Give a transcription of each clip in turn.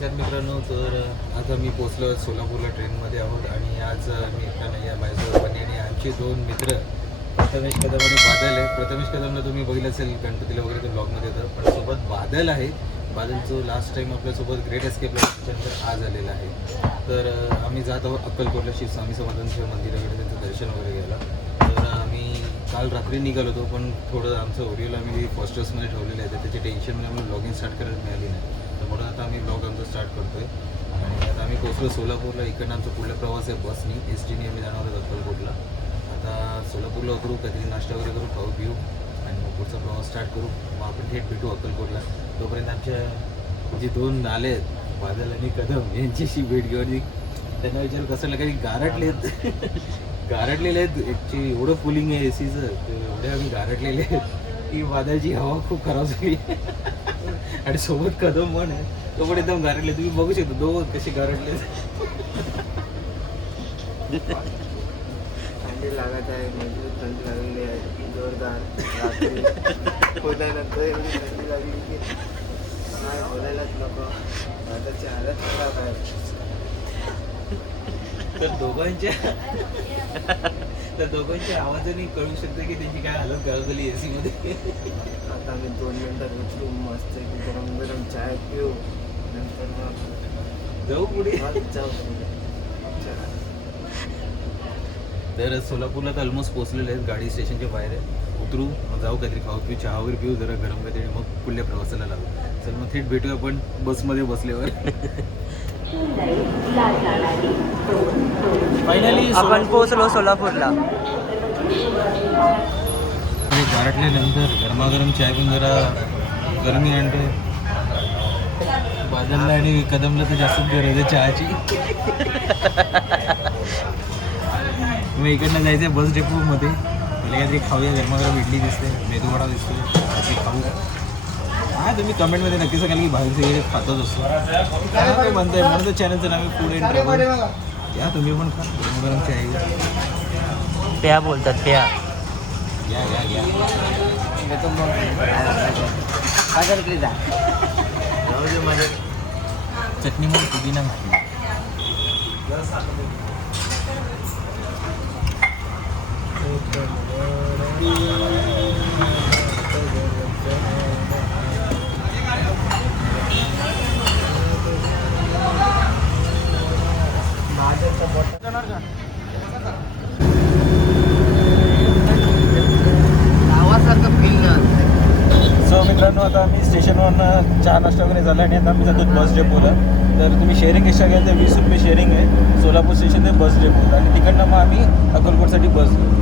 तर मित्रांनो तर आता मी पोचलो सोलापूरला ट्रेनमध्ये आहोत आणि आज मी या नाही आहे माझ्यासोबत आणि आमचे दोन मित्र प्रथमेश कदम आणि बादल आहे प्रथमेश कदमला तुम्ही बघितलं असेल गणपतीला वगैरे तर ब्लॉगमध्ये येतं पण सोबत बादल आहे बादल जो लास्ट टाईम आपल्यासोबत ग्रेट एस्केपला त्यानंतर आज आलेला आहे. तर आम्ही जात आहोत अक्कलकोटला शिव स्वामी समर्थांच्या मंदिराकडे त्यांचं दर्शन वगैरे घ्यायला. तर आम्ही काल रात्री निघालो होतो पण थोडं आमचं ओरिओला आम्ही फर्स्टर्समध्ये ठेवलेलं आहे तर टेन्शन टेन्शनमध्ये आम्हाला ब्लॉगिंग स्टार्ट करायला मिळाली नाही. म्हणून आता आम्ही ब्लॉग आमचा स्टार्ट करतोय. आणि आता आम्ही पोचलो सोलापूरला. इकडनं आमचा पुढला प्रवास आहे बसनी. एस टीने आम्ही जाणार आहोत अक्कलकोटला आता सोलापूरला उतरू काहीतरी नाश्ता वगैरे करू खाऊ पिऊ. आणि मग पुढचा प्रवास स्टार्ट करू. मग आपण थेट भेटू अक्कलकोटला. तोपर्यंत आमच्या जे दोन नाले आहेत बादल आणि कदम यांच्याशी भेट घेऊन त्यांना विचार कसं लागा की गारटले आहेत. गारटलेले आहेत. ॲक्च्युली एवढं कुलिंग आहे ए सीचं एवढे आम्ही गारटलेले आहेत. की वादळची हवा खूप खराब झाली. आणि सोबत कदम पण आहे. तो पण एकदम गारटले तुम्ही बघू शकता दोघं कसे गारटले थंडी लागत आहे म्हणजे थंडी लागलेली आहे. जोरदार. एवढी थंडी लागली की बोलायलाच नको. माझ्याची हालत खराब आहे. तर दोघांच्या तर दोघांच्या आवाजाने कळू शकतं की त्यांची काय हालत खराब झाली ए मध्ये. आता आम्ही दोन मिनटात उचलू मस्त की गरम गरम चाय पिऊ. नंतर मग जाऊ पुढे. जाऊ. तर सोलापूरला तर ऑलमोस्ट पोहोचलेले आहेत. गाडी स्टेशनच्या बाहेर आहे. उतरू मग जाऊ काहीतरी खाऊ पिऊ चहा वगैरे पिऊ जरा गरम काहीतरी मग पुढल्या प्रवासाला लागू. चल मग थेट भेटूया आपण बसमध्ये बसल्यावर. आपण पोहोचलो सोलापूरला. गारटल्यानंतर गरमागरम चाय पिऊन जरा गरमी आणते बादलला आणि कदमला तर जास्तच गरज आहे चहाची. मग इकडनं जायचं आहे बस डेपोमध्ये. पहिले काहीतरी खाऊया गरमागरम इडली दिसते मेदूवडा दिसतो खाऊ हा तुम्ही कमेंटमध्ये नक्की सांगाल की बाहेर सगळे खातच असतो काय काय म्हणताय? म्हणून तर चॅनलचं नाव आहे फूड अँड ट्रॅव्हल या तुम्ही पण खा. चाय प्या बोलतात प्या. या या या. मग जा. जाऊ दे माझ्या. चटणीमध्ये पुदिना घातली. गावासारखं सो मित्रांनो आता आम्ही स्टेशनवरनं चहा नाश्ता वगैरे झाला आणि आता आम्ही जातो बस डेपोला. तर तुम्ही शेअरिंग एक्स्ट्रा घ्याल तर वीस रुपये शेअरिंग आहे. सोलापूर स्टेशन ते बस डेपो आणि तिकडनं मग आम्ही अकोलकोटसाठी बस घेऊ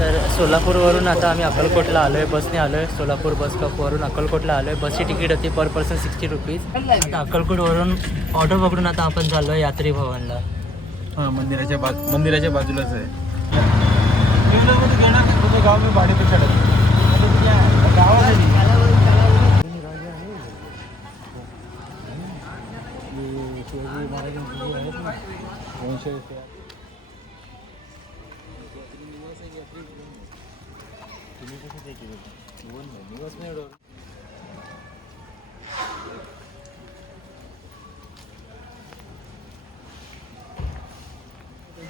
तर सोलापूरवरून आता आम्ही अक्कलकोटला आलो आहे बसने आलो आहे सोलापूर बस स्टॉपवरून अक्कलकोटला आलो आहे बसची तिकीट होती पर पर्सन सिक्स्टी रुपीज आता अक्कलकोटवरून ऑटो पकडून आता आपण चाललो आहे यात्री भवनला. हां मंदिराच्या बाज मंदिराच्या बाजूलाच आहे. गाव मी भाडे पे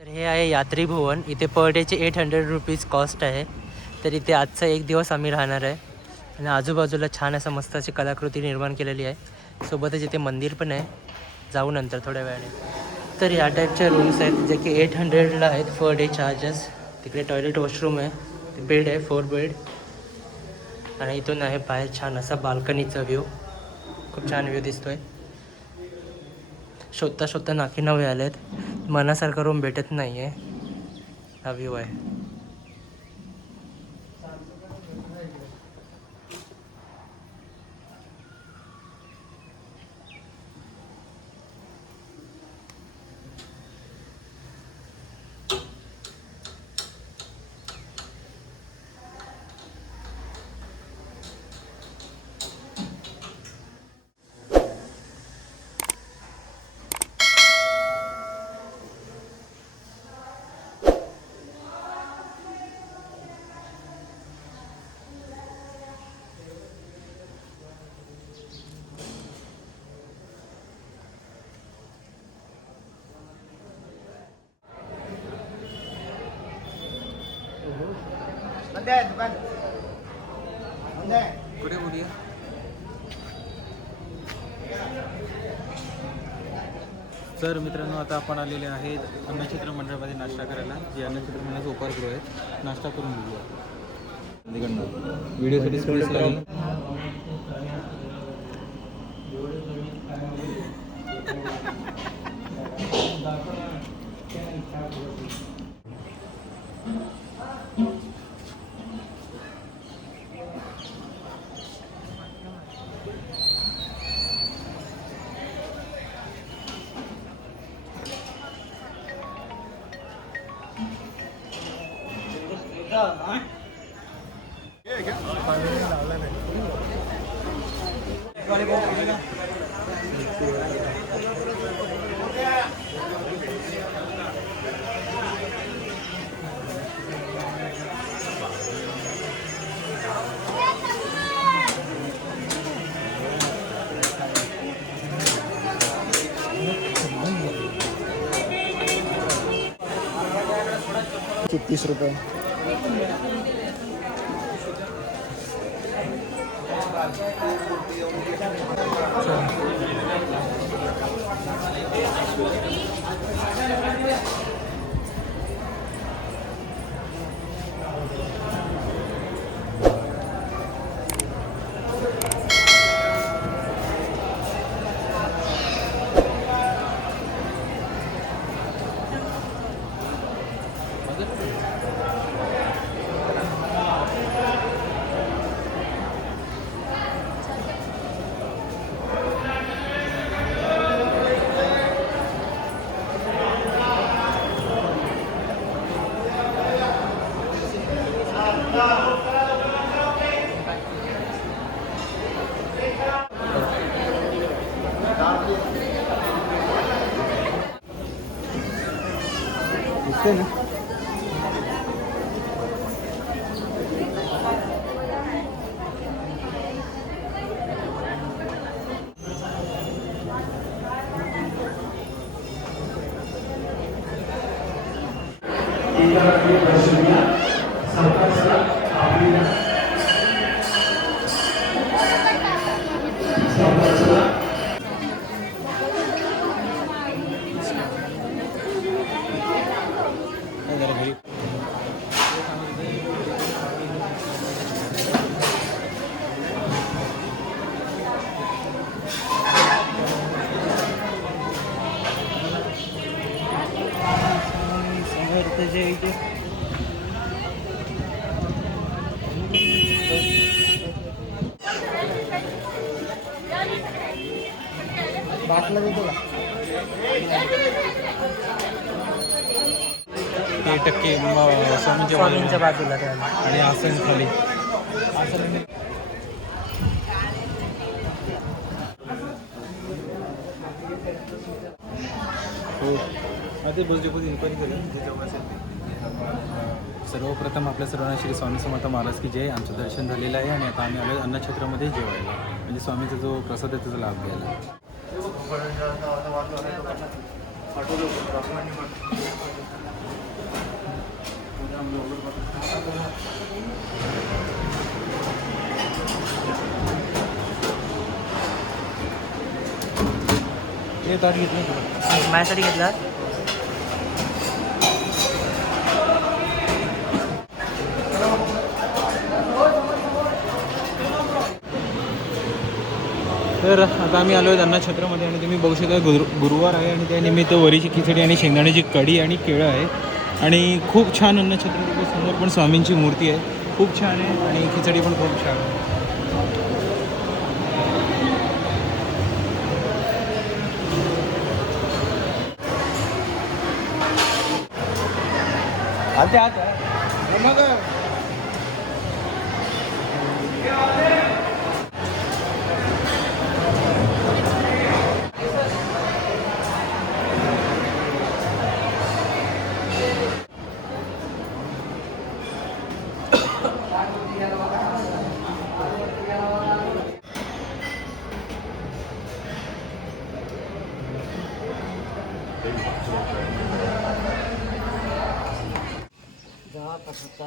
तर हे आहे यात्री भुवन. इथे पर डेचे एट हंड्रेड रुपीज कॉस्ट आहे. तर इथे आजचा एक दिवस आम्ही राहणार आहे. आणि आजूबाजूला छान असं मस्त अशी कलाकृती निर्माण केलेली आहे. सोबतच इथे मंदिर पण आहे. जाऊ नंतर थोड्या वेळाने. तर या टाईपच्या रूम्स आहेत जे की एट हंड्रेडला आहेत पर डे चार्जेस तिकडे टॉयलेट वॉशरूम आहे. बेड आहे फोर बेड आणि इथून आहे बाहेर छान असा बाल्कनीचा व्ह्यू खूप छान व्ह्यू आहे शोधता शोधता नाकी नवे आलेत. मनासारखा रूम भेटत नाही आहे हा व्ह्यू आहे आहे कुठे बोलूया तर मित्रांनो आता आपण आलेले आहेत अन्नछत्र मंडळामध्ये नाश्ता करायला. जे अन्नछत्र मंडळाचं उपारगृह आहे नाश्ता करून बघूया. व्हिडिओसाठी स्पेस लागेल. तीस रुपये दिसते ना काय झालं घरी समोर त्याच्या इथे बाटला देतो का? ते टक्के स्वामींच्या बाजूला. आणि आसन खाली. हो. ते बस डेपोची इन्क्वायरी असेल ते. सर्वप्रथम आपल्या सर्वांना श्री स्वामी समर्थ महाराज की जय. आमचं दर्शन झालेलं आहे आणि आता आम्ही आलो अन्नछत्रामध्ये जेवायला. म्हणजे स्वामीचा जो प्रसाद आहे त्याचा लाभ घ्यायला. हे ताट घेतलं तुम्ही माझ्यासाठी घेतला तर आता आम्ही आलो आहे अण्णा छत्रामध्ये आणि तुम्ही बघू शकता गुरु गुरुवार आहे आणि त्यानिमित्त वरीची खिचडी आणि शेंगदाण्याची कढी आणि केळं आहे. आणि खूप छान अन्न छत्रपती समोर पण स्वामींची मूर्ती आहे. खूप छान आहे आणि खिचडी पण खूप छान आहे. आता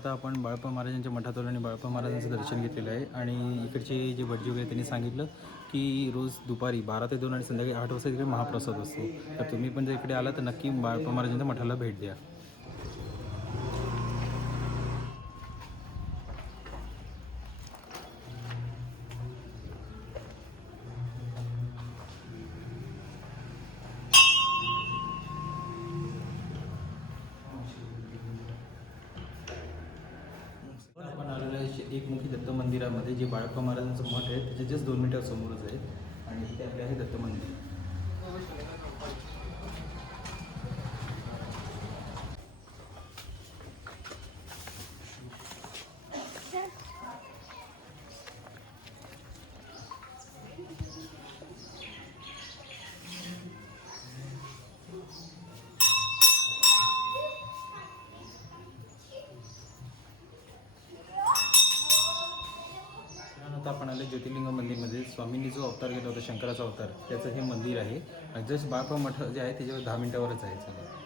आता आपण बाळप्पा महाराजांच्या मठात आलो आणि बाळप्पा महाराजांचं दर्शन घेतलेलं आहे. आणि इकडचे जे भटजी वगैरे त्यांनी सांगितलं की रोज दुपारी बारा ते दोन आणि संध्याकाळी आठ वाजता इकडे महाप्रसाद असतो. तर तुम्ही पण जर इकडे आला तर नक्की बाळप्पा महाराजांच्या मठाला भेट द्या. बाळप्पा महाराजांचं मठ आहे त्याच्या जस्ट दोन मिनिटासमोरच आहे. आणि इथे आपले आहे दत्त मंदिर. त्यानंतर ज्योतिर्लिंग मंदिरमध्ये स्वामींनी जो अवतार केला होता शंकराचा अवतार त्याचं हे मंदिर आहे. आणि जस्ट बाळप्पा मठ जे आहे त्याच्यावर दहा मिनिटावरच आहे. सगळं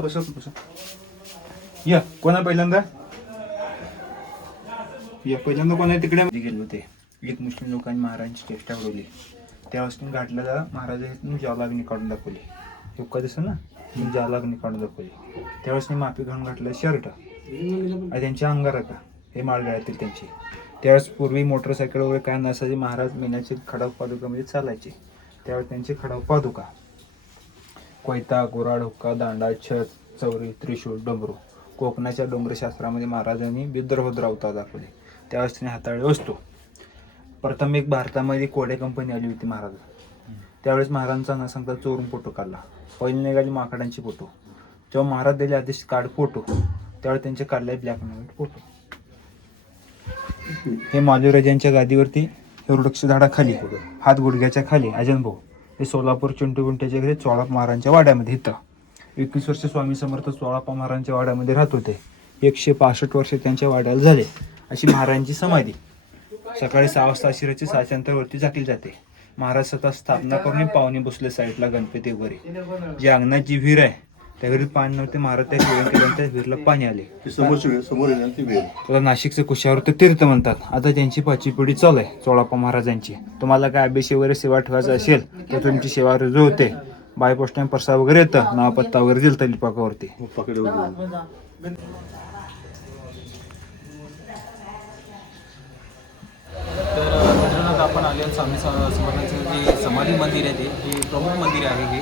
बसा बसा बसा. या कोणा पहिल्यांदा? या पहिल्यांदा कोणा तिकडे? गेले होते. एक मुस्लिम लोकांनी महाराजांची चेष्टा घडवली. त्यापासून घाटल्याला महाराजांनी जॉलाग्नी काढून दाखवली. युक्का दिसं ना? तुम्ही काढून दाखवली. त्यावेळेस मी माफी घालून घातलं शर्ट. आणि त्यांच्या अंगारका हे माळगाळ्यातील त्यांची. त्यावेळेस पूर्वी मोटरसायकल वगैरे काय नसायचे महाराज महिन्याचे खडाव पादुका म्हणजे चालायचे. त्यावेळेस त्यांचे खडाव पादुका. कोयता गुराड हुक्का दांडा छत चौरी त्रिशूळ डमरू. कोकणाच्या डोंगरशास्त्रामध्ये महाराजांनी विद्रोह अवतार दाखवले. त्यावेळेस त्यांनी हाताळले वस्तू. प्रथम एक भारतामध्ये कोडे कंपनी आली होती महाराज. त्यावेळेस महाराजांचा न सांगता चोरून फोटो काढला. पहिले निघाली माकडांची फोटो. जेव्हा महाराज दिले आदेश काढ फोटो त्यावेळेस त्यांचे काढले ब्लॅक अँड व्हाईट फोटो. हे मालुराजांच्या गादीवरती हे वृक्ष झाडाखाली हात गुडघ्याच्या खाली अजनभाऊ. हे सोलापूर चिंटू गुंट्याच्या घरी चोळाप महाराजांच्या वाड्यामध्ये इथं. एकवीस वर्ष स्वामी समर्थ चोळाप्पा महाराजांच्या वाड्यामध्ये राहत होते. एकशे पासष्ट वर्ष त्यांच्या वाड्याला झाले. अशी महाराजांची समाधी. सकाळी सहा वाजता शिराची सहाच्या झाकली जाते. महाराज स्वतः स्थापना करून पाहुणे बसले साईडला गणपती वगैरे. जी अंगणात जी विहीर आहे त्या विहिरीत पाणी नव्हते महाराज त्या केल्यानंतर विहिरीला पाणी आले. समोर समोर येणार ती वेळ त्याला नाशिकचं कुशावर ते तीर्थ म्हणतात. आता त्यांची पाचवी पिढी चालू आहे चोळाप्पा महाराजांची. तुम्हाला काय अभिषेक वगैरे सेवा ठेवायचं असेल तर तुमची सेवा रुजू होते. बाय पोस्ट टाइम परसा वगैरे येतं नाव पत्ता वगैरे दिलं तर लिपाकावरती पकडे तर मित्रांनो आता आपण आले आहोत स्वामी स- समर्थांचं जे समाधी मंदिर आहे ते जे प्रमुख मंदिर आहे हे.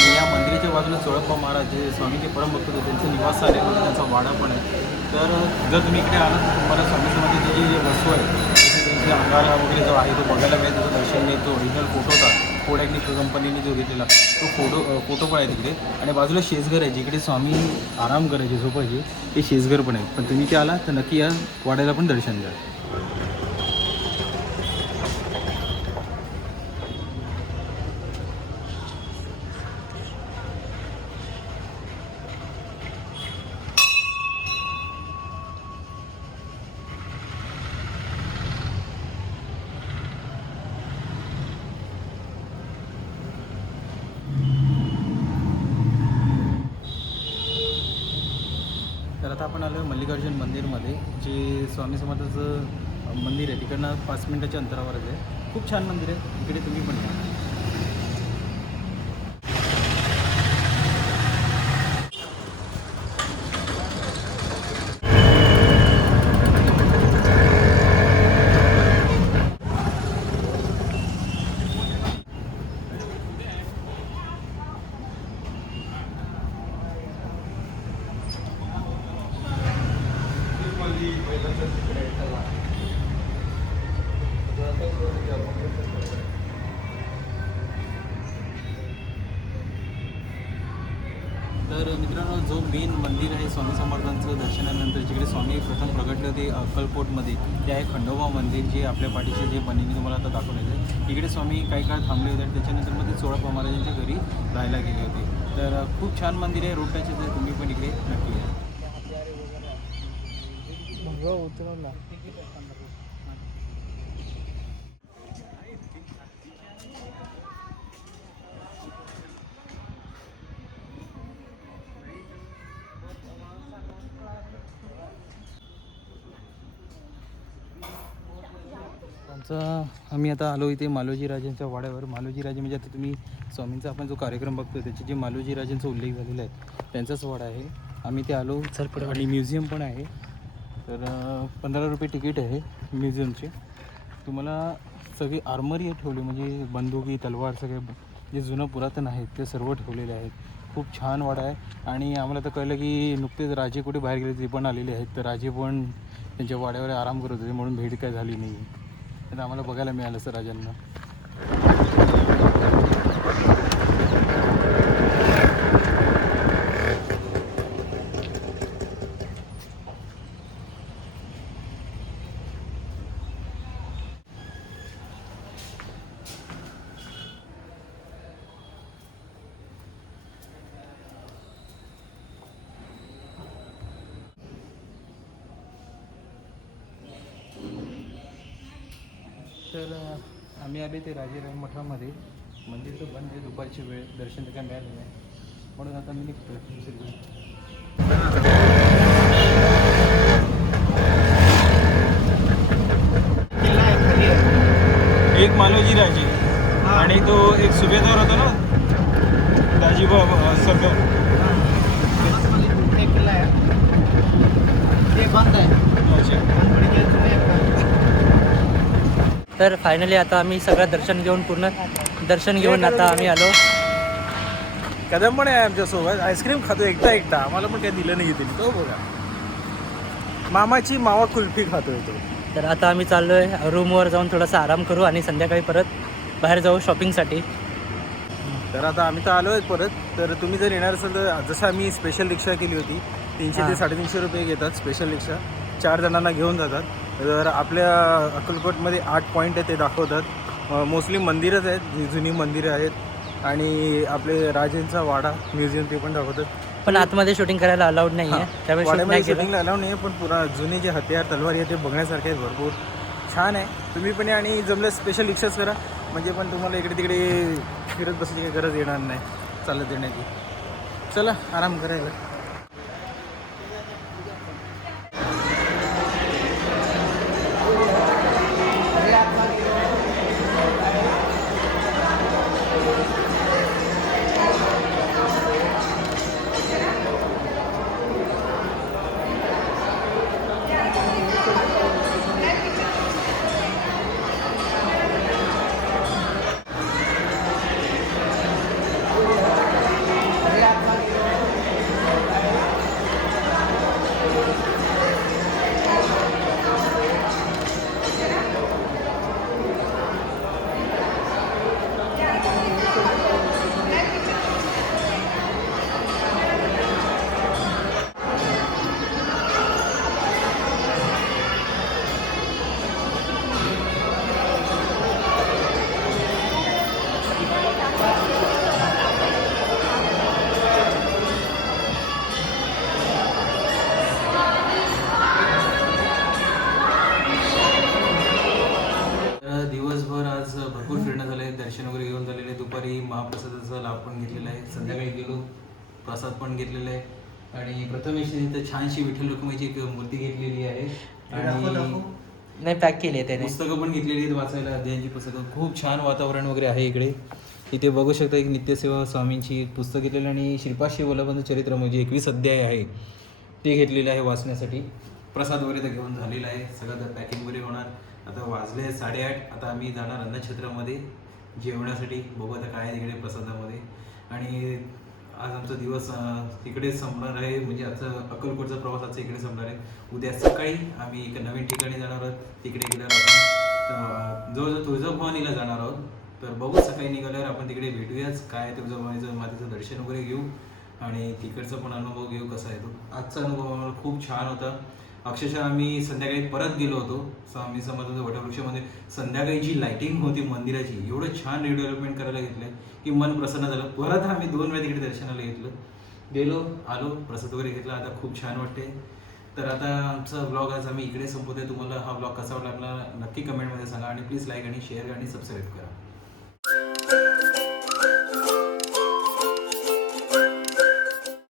आणि या मंदिराच्या बाजूला चोळप्पा महाराज जे स्वामीचे परमभक्त होते त्यांचं निवासस्थान आहे त्यांचा वाडा पण आहे. तर जर तुम्ही इकडे आलात तर तुम्हाला स्वामी समाजाची जी वस्तू आहे त्यांच्या त्यांचे अंगारा वगैरे जो आहे तो बघायला मिळेल त्याचं दर्शन मिळेल जो ओरिजिनल फोटो होता. कोडॅकनी कंपनीने जो घेतलेला तो फोटो फोटो पण आहे तिकडे. आणि बाजूला शेजघर आहे जिकडे स्वामी आराम करायचे झोपायचे ते शेजघर पण आहे. पण तुम्ही ते आला तर नक्की या वाड्याला पण दर्शन द्या तर आता आपण आलो मल्लिकार्जुन मंदिरमध्ये जे स्वामी समर्थाचं मंदिर आहे तिकडनं पाच मिनिटाच्या अंतरावरच आहे. खूप छान मंदिर आहे इकडे तुम्ही पण या. तर मित्रांनो जो मेन मंदिर आहे स्वामी समर्थांचं दर्शनानंतर जिकडे स्वामी प्रथम प्रगटले होते अक्कलकोटमध्ये ते आहे खंडोबा मंदिर जे आपल्या पाठीचे जे बनीने तुम्हाला आता दाखवलेलं आहे. इकडे स्वामी काही काळ थांबले होते आणि त्याच्यानंतर मग ते चोळप्पा महाराजांच्या घरी राहायला गेले होते. तर खूप छान मंदिर आहे. रोड तर तुम्ही पण इकडे नक्की या. आमचा आम्ही आता आलो इथे मालोजी राजांच्या वाड्यावर. मालोजी राजे म्हणजे आता तुम्ही स्वामींचा आपण जो कार्यक्रम बघतो त्याचे जे मालोजी राजांचा उल्लेख झालेला आहे त्यांचाच वाडा आहे. आम्ही ते आलो. सर आणि म्युझियम पण आहे. तर पंधरा रुपये तिकीट आहे म्युझियमचे. तुम्हाला सगळी आर्मरी ठेवली म्हणजे बंदुकी तलवार सगळे जे जुनं पुरातन आहेत ते सर्व ठेवलेले आहेत. खूप छान वाडा आहे. आणि आम्हाला तर कळलं की नुकतेच राजे कुठे बाहेर गेले ते पण आलेले आहेत तर राजे पण त्यांच्या वाड्यावर आराम करत होते म्हणून भेट काय झाली नाही. तर आम्हाला बघायला मिळालं सर राजांना तर अं, आम्ही आले ते राजेराम मठामध्ये मंदिर तर बंद आहे दुपारची वेळ दर्शन तर काय मिळालं नाही. म्हणून आता मी निघतो एक मालोजी राजे आणि तो एक सुभेदार होता ना? दाजीबा सगळं तर फायनली आता आम्ही सगळं दर्शन घेऊन पूर्ण दर्शन घेऊन आता आम्ही आलो. कदम पण आहे आमच्यासोबत. आईस्क्रीम खातो एकटा एकटा. आम्हाला पण काही दिलं नाही त्यांनी. तो बघा. मामाची मावा कुल्फी खातोय तो. तर आता आम्ही चाललो आहे रूमवर जाऊन थोडासा आराम करू आणि संध्याकाळी परत बाहेर जाऊ शॉपिंगसाठी तर आता आम्ही तर आलो आहे परत. तर तुम्ही जर येणार असाल तर जसं आम्ही स्पेशल रिक्षा केली होती तीनशे. ते साडेतीनशे रुपये घेतात स्पेशल रिक्षा. चार जणांना घेऊन जातात. तर आपल्या अक्कलकोटमध्ये आठ पॉईंट आहे ते दाखवतात. मोस्टली मंदिरच आहेत जी जुनी मंदिरं आहेत. आणि आपले राजेंचा वाडा म्युझियम ते पण दाखवतात. पण आतमध्ये शूटिंग करायला अलाउड नाही आहे त्यामुळे शूटिंगला अलाव नाही आहे पण पुरा जुने जे हत्यार तलवारी आहे ते बघण्यासारखे आहेत भरपूर. छान आहे. तुम्ही पण आणि जमलं स्पेशल रिक्षाच करा. म्हणजे पण तुम्हाला इकडे तिकडे फिरत बसण्याची काही गरज येणार नाही चालत येण्याची. चला आराम करायला. दुपारी महाप्रसादाचा लाभ पण घेतलेला आहे. संध्याकाळी गेलो प्रसाद पण घेतलेला आहे. आणि प्रथमेश छानशी विठ्ठल रखुमाईची एक मूर्ती घेतलेली आहे. आणि नाही पॅक केली आहे त्याने. पुस्तकं पण घेतलेली आहेत वाचायला. अध्ययनची पुस्तकं. खूप छान वातावरण वगैरे आहे इकडे. इथे बघू शकता एक नित्यसेवा स्वामींची पुस्तक घेतलेलं आणि श्रीपाद शिवलबंध चरित्र म्हणजे एकवीस अध्याय आहे. ते घेतलेलं आहे वाचण्यासाठी. प्रसाद वगैरे तर घेऊन झालेला आहे. सगळं तर पॅकिंग वगैरे होणार. आता वाजले साडेआठ. आता आम्ही जाणार अन्नछत्रामध्ये जेवणासाठी बघू आता काय आहे तिकडे प्रसादामध्ये. आणि आज आमचा दिवस तिकडे संपणार आहे. म्हणजे आजचा अक्कलकोटचा प्रवास आजचा इकडे संपणार आहे. उद्या सकाळी आम्ही एका नवीन ठिकाणी जाणार आहोत. तिकडे गेल्यावर आपण जवळजवळ तुळजाभवानीला जाणार आहोत. तर बघू सकाळी निघाल्यावर आपण तिकडे भेटूयाच. काय तुळजाभवानीचं मातेचं दर्शन वगैरे घेऊ. आणि तिकडचा पण अनुभव घेऊ कसा आहे तो. आजचा अनुभव आम्हाला खूप छान होता. अक्षरशः आम्ही संध्याकाळी परत गेलो होतो. स्वामी समजतो वटवृक्षामध्ये संध्याकाळी जी लाईटिंग होती मंदिराची एवढं छान रिडेव्हलपमेंट करायला घेतलं की मन प्रसन्न झालं. परत आम्ही दोन वेळा तिकडे दर्शनाला घेतलं. गेलो आलो प्रसाद वगैरे घेतला. आता खूप छान वाटते तर आता आमचा ब्लॉग आज आम्ही इकडे संपवतोय. तुम्हाला हा ब्लॉग कसा वाटला आपल्याला नक्की कमेंटमध्ये सांगा आणि प्लीज लाईक आणि शेअर आणि सबस्क्राईब करा.